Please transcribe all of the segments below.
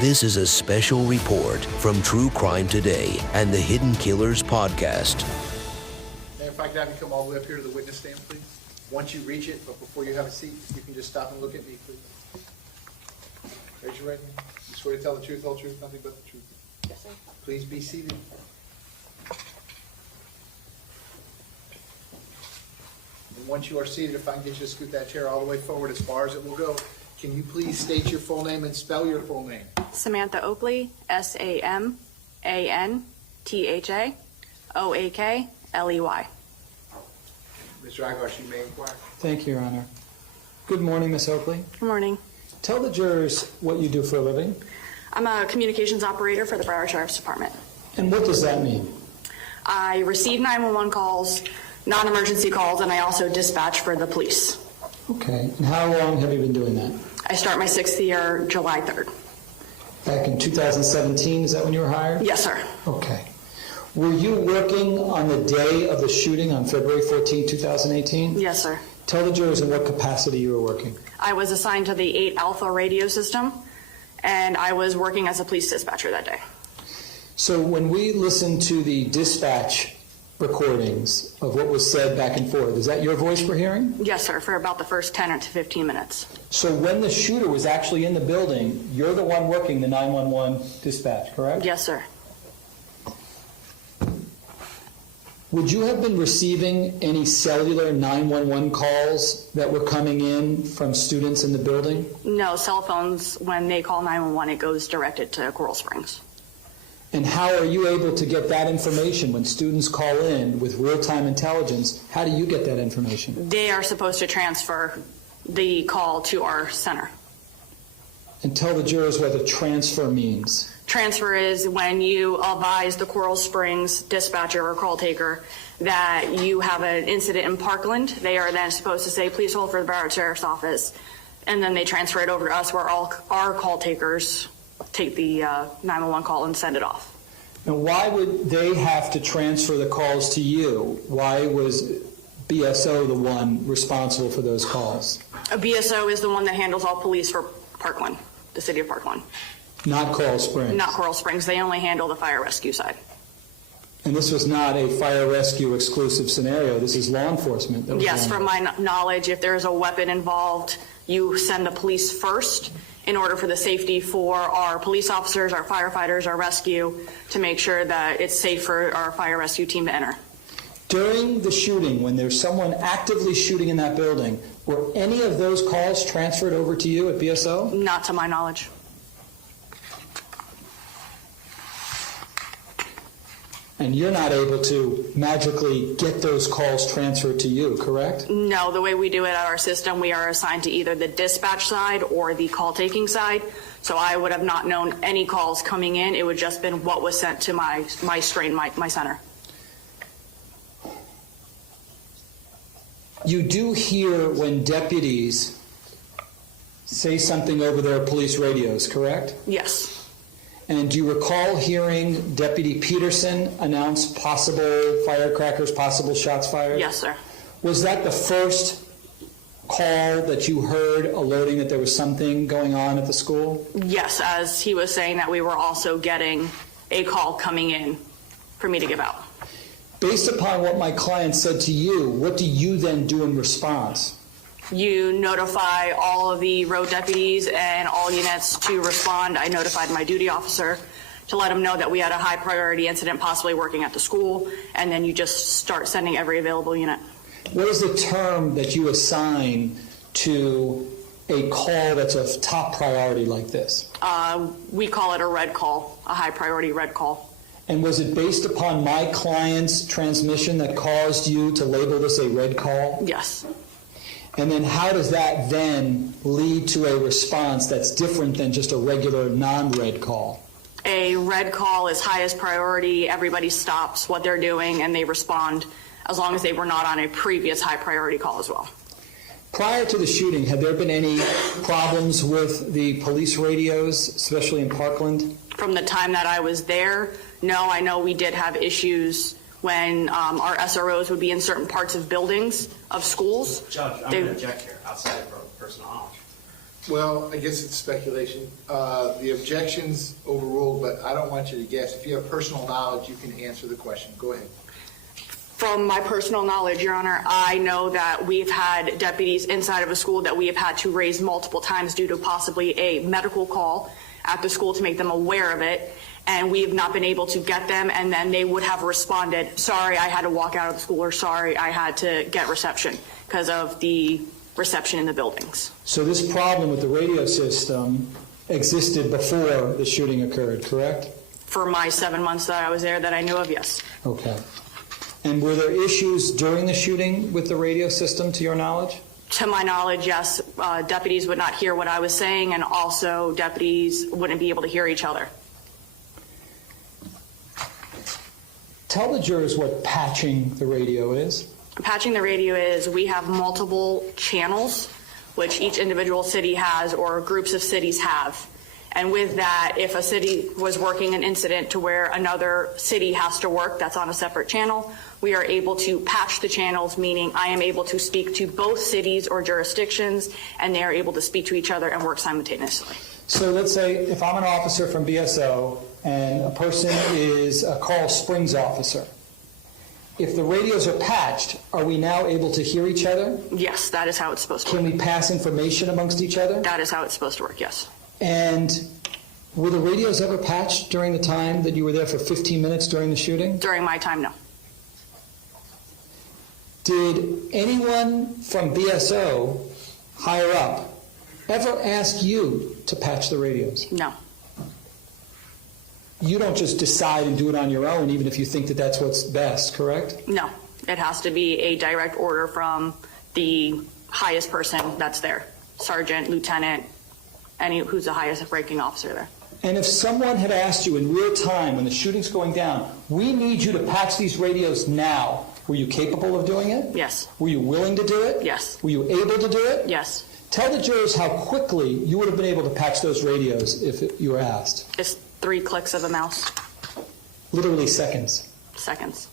This is a special report from True Crime Today and the Hidden Killers podcast. And if I could have you come all the way up here to the witness stand, please. Once you reach it, but before you have a seat, you can just stop and look at me, please. Raise your right hand. You swear to tell the truth, whole truth, nothing but the truth. Yes, sir. Please be seated. And once you are seated, if I can get you to scoot that chair all the way forward as far as it will go, can you please state your full name and spell your full name? Samantha Oakley, SAMANTHA Mr. Agash, you may inquire. Thank you, Your Honor. Good morning, Ms. Oakley. Good morning. Tell the jurors what you do for a living. I'm a communications operator for the Broward Sheriff's Department. And what does that mean? I receive 911 calls, non-emergency calls, and I also dispatch for the police. Okay. And how long have you been doing that? I start my 6th year July 3rd. Back in 2017, is that when you were hired? Yes, sir. Okay. Were you working on the day of the shooting on February 14, 2018? Yes, sir. Tell the jurors in what capacity you were working. I was assigned to the 8 Alpha radio system, and I was working as a police dispatcher that day. So when we listen to the dispatch recordings of what was said back and forth, is that your voice we're hearing? Yes, sir, for about the first 10 to 15 minutes. So when the shooter was actually in the building, you're the one working the 911 dispatch, correct? Yes, sir. Would you have been receiving any cellular 911 calls that were coming in from students in the building? No, cell phones, when they call 911, it goes directed to Coral Springs. And how are you able to get that information when students call in with real-time intelligence? How do you get that information? They are supposed to transfer the call to our center. And tell the jurors what the transfer means. Transfer is when you advise the Coral Springs dispatcher or call taker that you have an incident in Parkland. They are then supposed to say, please hold for the Broward Sheriff's Office. And then they transfer it over to us where all our call takers take the 911 call and send it off. And why would they have to transfer the calls to you? Why was BSO the one responsible for those calls? A BSO is the one that handles all police for Parkland, the city of Parkland. Not Coral Springs? Not Coral Springs. They only handle the fire rescue side. And this was not a fire rescue exclusive scenario. This is law enforcement. Yes, from my knowledge, if there's a weapon involved, you send the police first in order for the safety for our police officers, our firefighters, our rescue, to make sure that it's safe for our fire rescue team to enter. During the shooting, when there's someone actively shooting in that building, were any of those calls transferred over to you at BSO? Not to my knowledge. And you're not able to magically get those calls transferred to you, correct? No, the way we do it at our system, we are assigned to either the dispatch side or the call taking side. So I would have not known any calls coming in. It would just been what was sent to my center. You do hear when deputies say something over their police radios, correct? Yes. And do you recall hearing Deputy Peterson announce possible firecrackers, possible shots fired? Yes, sir. Was that the first call that you heard alerting that there was something going on at the school? Yes, as he was saying that we were also getting a call coming in for me to give out. Based upon what my client said to you, what do you then do in response? You notify all of the road deputies and all units to respond. I notified my duty officer to let him know that we had a high priority incident possibly working at the school, and then you just start sending every available unit. What is the term that you assign to a call that's of top priority like this? We call it a red call, a high priority red call. And was it based upon my client's transmission that caused you to label this a red call? Yes. And then how does that then lead to a response that's different than just a regular non-red call? A red call is highest priority. Everybody stops what they're doing and they respond as long as they were not on a previous high priority call as well. Prior to the shooting, had there been any problems with the police radios, especially in Parkland? From the time that I was there, no. I know we did have issues when our SROs would be in certain parts of buildings of schools. Judge, I'm going to object here outside of personal knowledge. Well, I guess it's speculation. The objection's overruled, but I don't want you to guess. If you have personal knowledge, you can answer the question. Go ahead. From my personal knowledge, Your Honor, I know that we've had deputies inside of a school that we have had to raise multiple times due to possibly a medical call at the school to make them aware of it, and we have not been able to get them, and then they would have responded, sorry, I had to walk out of the school, or sorry, I had to get reception because of the reception in the buildings. So this problem with the radio system existed before the shooting occurred, correct? For my 7 months that I was there that I knew of, yes. Okay. And were there issues during the shooting with the radio system, to your knowledge? To my knowledge, yes. Deputies would not hear what I was saying, and also deputies wouldn't be able to hear each other. Tell the jurors what patching the radio is. Patching the radio is we have multiple channels, which each individual city has or groups of cities have. And with that, if a city was working an incident to where another city has to work that's on a separate channel, we are able to patch the channels, meaning I am able to speak to both cities or jurisdictions, and they are able to speak to each other and work simultaneously. So let's say if I'm an officer from BSO and a person is a Coral Springs officer, if the radios are patched, are we now able to hear each other? Yes, that is how it's supposed to work. Can we pass information amongst each other? That is how it's supposed to work, yes. And were the radios ever patched during the time that you were there for 15 minutes during the shooting? During my time, no. Did anyone from BSO, higher up, ever ask you to patch the radios? No. You don't just decide and do it on your own, even if you think that that's what's best, correct? No. It has to be a direct order from the highest person that's there. Sergeant, lieutenant, who's the highest ranking officer there. And if someone had asked you in real time when the shooting's going down, we need you to patch these radios now, were you capable of doing it? Yes. Were you willing to do it? Yes. Were you able to do it? Yes. Tell the jurors how quickly you would have been able to patch those radios if you were asked. Just 3 clicks of a mouse. Literally seconds. Seconds.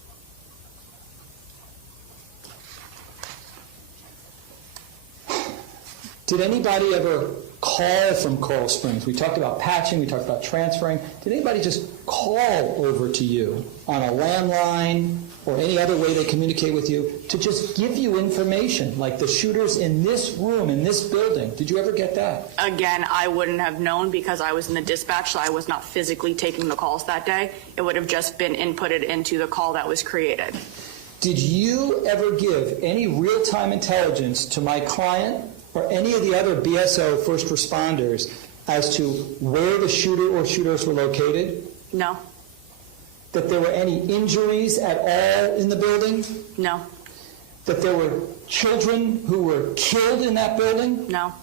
Did anybody ever call from Coral Springs? We talked about patching, we talked about transferring. Did anybody just call over to you on a landline or any other way they communicate with you to just give you information, like the shooters in this room, in this building? Did you ever get that? Again, I wouldn't have known because I was in the dispatch, so I was not physically taking the calls that day. It would have just been inputted into the call that was created. Did you ever give any real-time intelligence to my client or any of the other BSO first responders as to where the shooter or shooters were located? No. That there were any injuries at all in the building? No. That there were children who were killed in that building? No.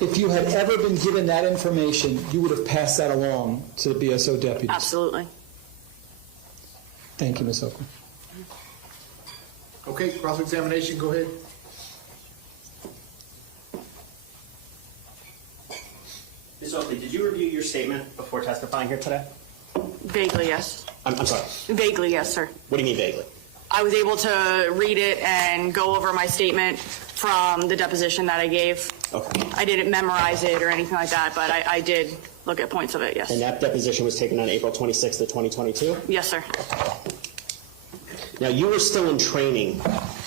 If you had ever been given that information, you would have passed that along to the BSO deputies? Absolutely. Thank you, Ms. Oakland. Okay, cross-examination, go ahead. Ms. Oakley, did you review your statement before testifying here today? Vaguely, yes. I'm sorry. Vaguely, yes, sir. What do you mean vaguely? I was able to read it and go over my statement from the deposition that I gave. Okay. I didn't memorize it or anything like that, but I did look at points of it, yes. And that deposition was taken on April 26th of 2022? Yes, sir. Now, you were still in training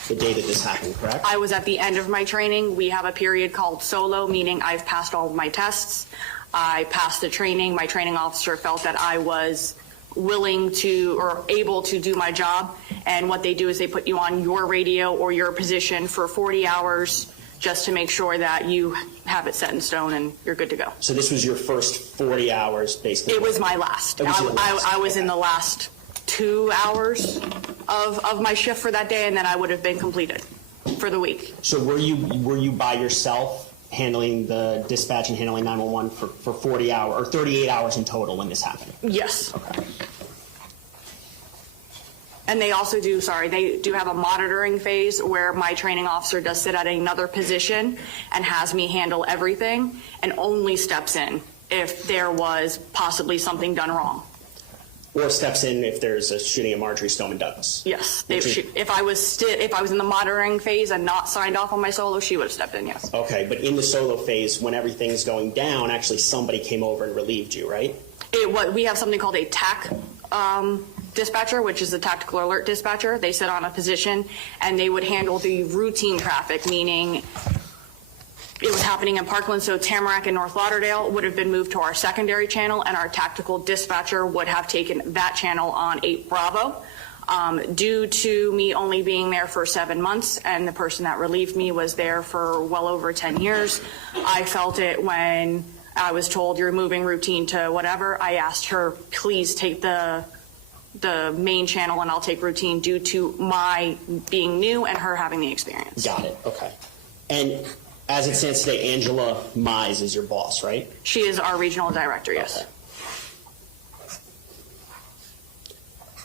the day that this happened, correct? I was at the end of my training. We have a period called solo, meaning I've passed all of my tests. I passed the training. My training officer felt that I was willing to or able to do my job. And what they do is they put you on your radio or your position for 40 hours just to make sure that you have it set in stone and you're good to go. So this was your first 40 hours, basically? It was my last. I was in the last 2 hours of my shift for that day, and then I would have been completed for the week. So were you by yourself handling the dispatch and handling 911 for 40 hours or 38 hours in total when this happened? Yes. Okay. And they also do, they do have a monitoring phase where my training officer does sit at another position and has me handle everything and only steps in if there was possibly something done wrong. Or steps in if there's a shooting at Marjorie Stoneman Douglas. Yes. Which is- If I was in the monitoring phase and not signed off on my solo, she would have stepped in, yes. Okay, but in the solo phase, when everything's going down, actually somebody came over and relieved you, right? We have something called a TAC dispatcher, which is a tactical alert dispatcher. They sit on a position and they would handle the routine traffic, meaning it was happening in Parkland, so Tamarack and North Lauderdale would have been moved to our secondary channel, and our tactical dispatcher would have taken that channel on 8 Bravo. Due to me only being there for 7 months and the person that relieved me was there for well over 10 years, I felt it when I was told you're moving routine to whatever. I asked her, please take the main channel and I'll take routine, due to my being new and her having the experience. Got it, okay. And as it stands today, Angela Mize is your boss, right? She is our regional director, yes. Okay.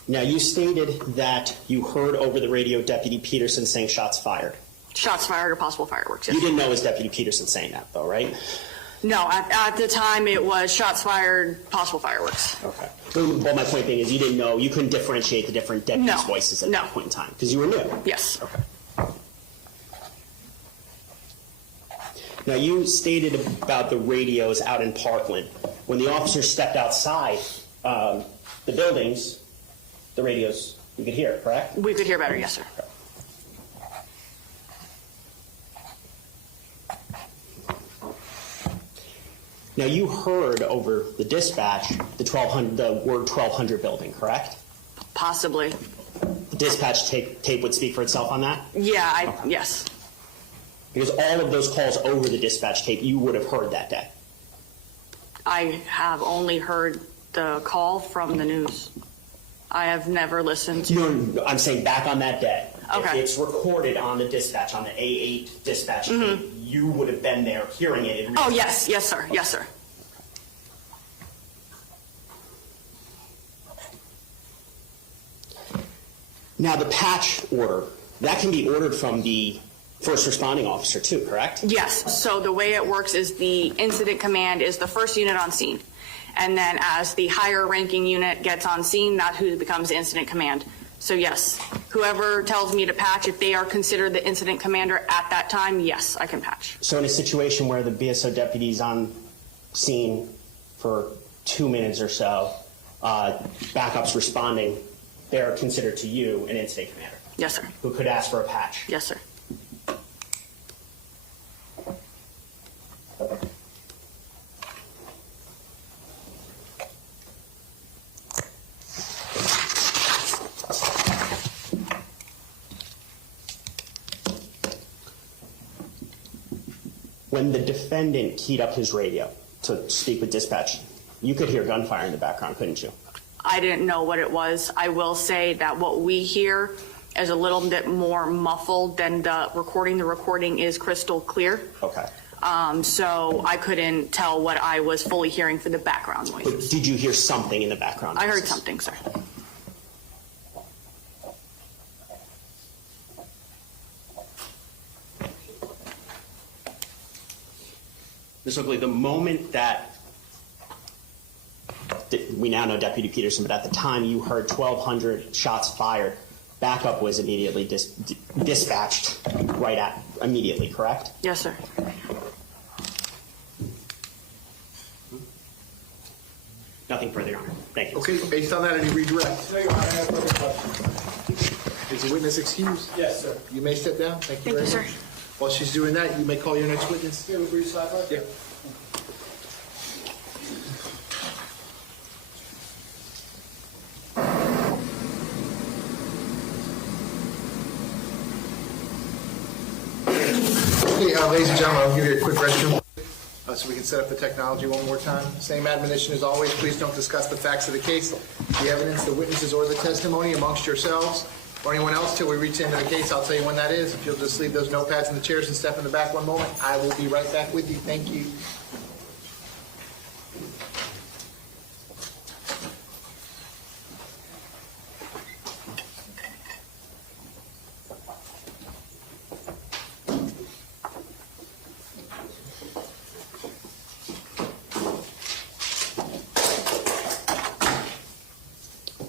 Now, you stated that you heard over the radio Deputy Peterson saying shots fired. Shots fired or possible fireworks, yes. You didn't know it was Deputy Peterson saying that, though, right? No, at the time it was shots fired, possible fireworks. Okay. Well, my point being is you didn't know, you couldn't differentiate the different deputies' voices at that point in time, because you were new. Yes. Okay. Now, you stated about the radios out in Parkland. When the officers stepped outside the buildings, the radios, you could hear, correct? We could hear better, yes, sir. Now, you heard over the dispatch the word 1200 building, correct? Possibly. The dispatch tape would speak for itself on that? Yeah, yes. Because all of those calls over the dispatch tape, you would have heard that day. I have only heard the call from the news. I have never listened to. I'm saying back on that day. Okay. If it's recorded on the dispatch, on the A8 dispatch tape, you would have been there hearing it. Oh, yes, yes, sir, yes, sir. Now, the patch order, that can be ordered from the first responding officer too, correct? Yes, so the way it works is the incident command is the first unit on scene. And then as the higher ranking unit gets on scene, that's who becomes the incident command. So yes, whoever tells me to patch, if they are considered the incident commander at that time, yes, I can patch. So in a situation where the BSO deputy's on scene for 2 minutes or so, backup's responding, they're considered to you an incident commander? Yes, sir. Who could ask for a patch? Yes, sir. When the defendant keyed up his radio to speak with dispatch, you could hear gunfire in the background, couldn't you? I didn't know what it was. I will say that what we hear is a little bit more muffled than the recording. The recording is crystal clear. Okay. So I couldn't tell what I was fully hearing for the background But noises. did you hear something in the background? I heard noises? something, sir. Ms. Oakley, the moment that we now know Deputy Peterson, but at the time you heard 1,200 shots fired, backup was immediately dispatched immediately, correct? Yes, sir. Nothing further, Your Honor. Thank you. Okay, based on that, any redirect? No, Your Honor, I have further questions. Is the witness excused? Yes, sir. You may step down. Thank you Thank you, very sir. much. While she's doing that, you may call your next witness. Yeah, brief sidebar? Yeah. Okay, ladies and gentlemen, I'll give you a quick restroom so we can set up the technology one more time. Same admonition as always, please don't discuss the facts of the case, the evidence, the witnesses, or the testimony amongst yourselves or anyone else till we reach the end of the case. I'll tell you when that is. If you'll just leave those notepads in the chairs and step in the back one moment, I will be right back with you. Thank you.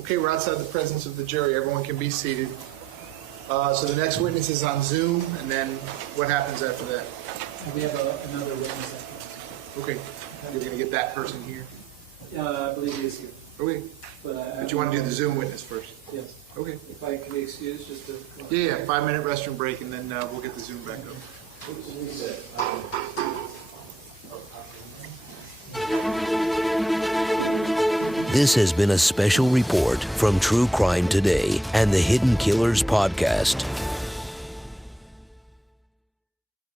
Okay, we're outside the presence of the jury. Everyone can be seated. So the next witness is on Zoom, and then what happens after that? We have another witness. Okay, you're going to get that person here. I believe he is here. Okay, but you want to do the Zoom witness first? Yes. Okay. If I can be excused, just to. Yeah, 5-minute restroom break, and then we'll get the Zoom back up. This has been a special report from True Crime Today and the Hidden Killers podcast.